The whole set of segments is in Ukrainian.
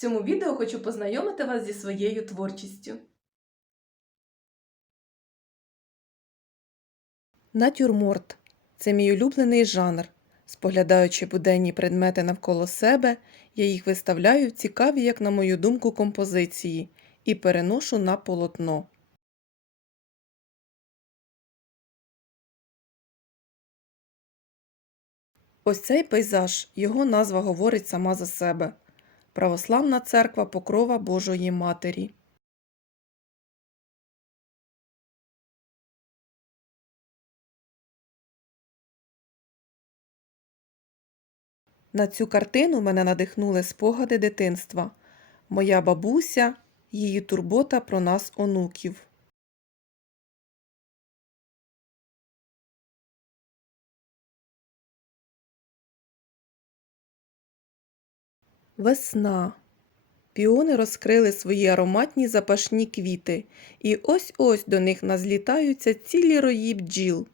цьому відео хочу познайомити вас зі своєю творчістю. Натюрморт це мій улюблений жанр. Споглядаючи буденні предмети навколо себе, я їх виставляю в цікаві, як на мою думку, композиції і переношу на полотно. Ось цей пейзаж, його назва говорить сама за себе. Православна церква Покрова Божої Матері. На цю картину мене надихнули спогади дитинства. Моя бабуся, її турбота про нас, онуків. Весна. Піони розкрили свої ароматні запашні квіти, і ось-ось до них назлітаються цілі рої бджіл.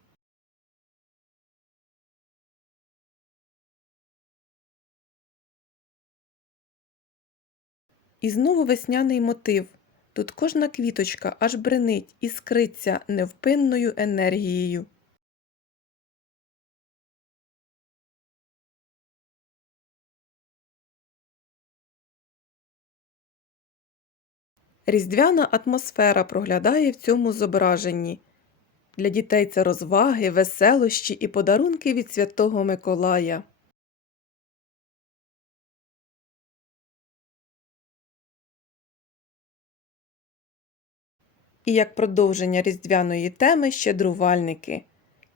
І знову весняний мотив. Тут кожна квіточка аж бренить і скриться невпинною енергією. Різдвяна атмосфера проглядає в цьому зображенні. Для дітей це розваги, веселощі і подарунки від Святого Миколая. І як продовження різдвяної теми щедрувальники.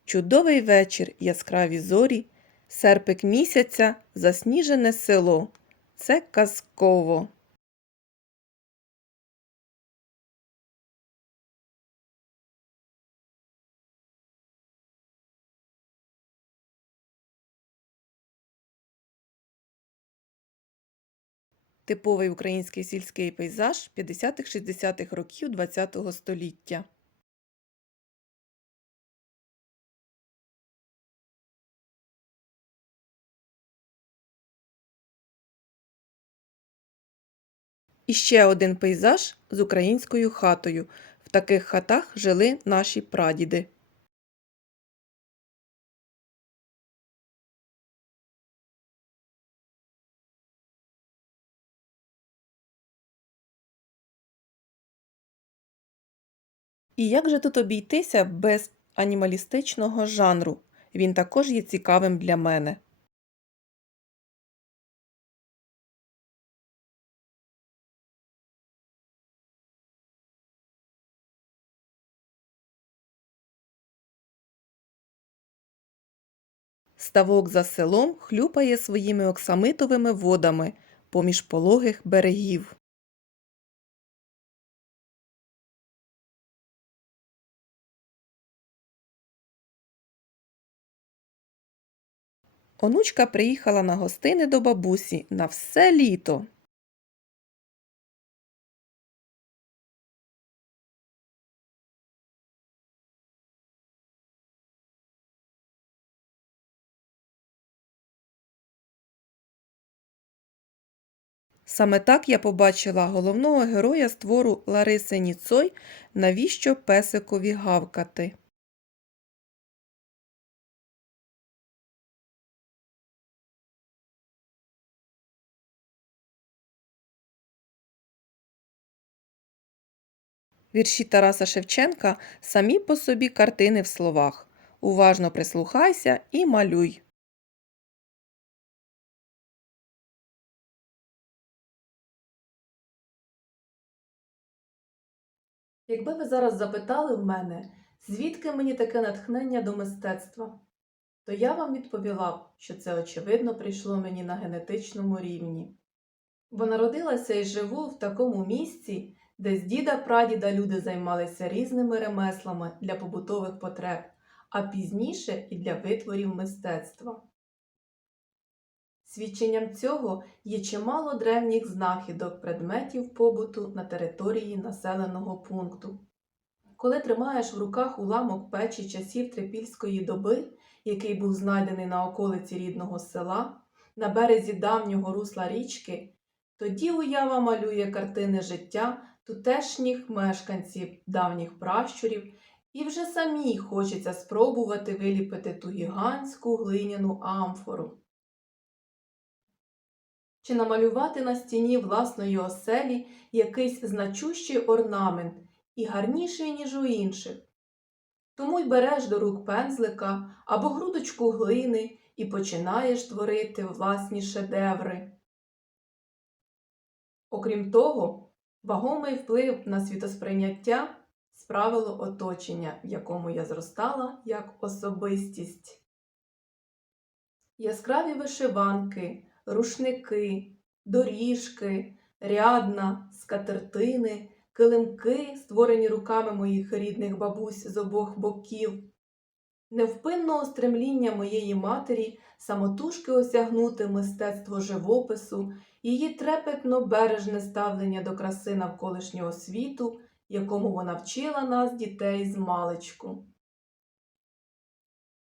Чудовий вечір, яскраві зорі, серпик місяця, засніжене село. Це казково. Типовий український сільський пейзаж 50-60-х років ХХ століття. І ще один пейзаж з українською хатою. В таких хатах жили наші прадіди. І як же тут обійтися без анімалістичного жанру? Він також є цікавим для мене. Ставок за селом хлюпає своїми оксамитовими водами поміж пологих берегів. Онучка приїхала на гостини до бабусі на все літо. Саме так я побачила головного героя з твору Лариси Ніцой Навіщо песикові гавкати. Вірші Тараса Шевченка самі по собі картини в словах. Уважно прислухайся і малюй. Якби ви зараз запитали в мене, звідки мені таке натхнення до мистецтва, то я вам відповіла б, що це очевидно прийшло мені на генетичному рівні. Бо народилася і живу в такому місці, де з діда прадіда люди займалися різними ремеслами для побутових потреб, а пізніше і для витворів мистецтва. Свідченням цього є чимало древніх знахідок предметів побуту на території населеного пункту. Коли тримаєш в руках уламок печі часів трипільської доби, який був знайдений на околиці рідного села, на березі давнього русла річки, Тоді уява малює картини життя тутешніх мешканців, давніх пращурів, і вже самій хочеться спробувати виліпити ту гігантську глиняну амфору. Чи намалювати на стіні власної оселі якийсь значущий орнамент і гарніший, ніж у інших. Тому й береш до рук пензлика або грудочку глини і починаєш творити власні шедеври. Окрім того, вагомий вплив на світосприйняття справило оточення, в якому я зростала як особистість. Яскраві вишиванки, рушники, доріжки, рядна, скатертини, килимки, створені руками моїх рідних бабусь з обох боків, невпинного стремління моєї матері самотужки осягнути мистецтво живопису, її трепетно бережне ставлення до краси навколишнього світу, якому вона вчила нас, дітей, з маличку.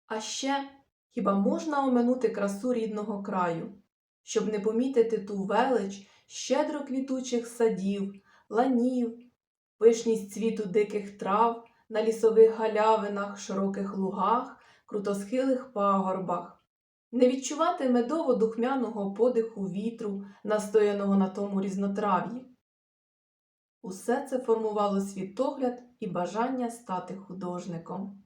А ще хіба можна оминути красу рідного краю, щоб не помітити ту велич щедро квітучих садів, ланів, пишність цвіту диких трав на лісових галявинах, широких лугах, крутосхилих пагорбах, не відчувати медово-духмяного подиху вітру, настояного на тому різнотрав'ї. Усе це формувало світогляд і бажання стати художником.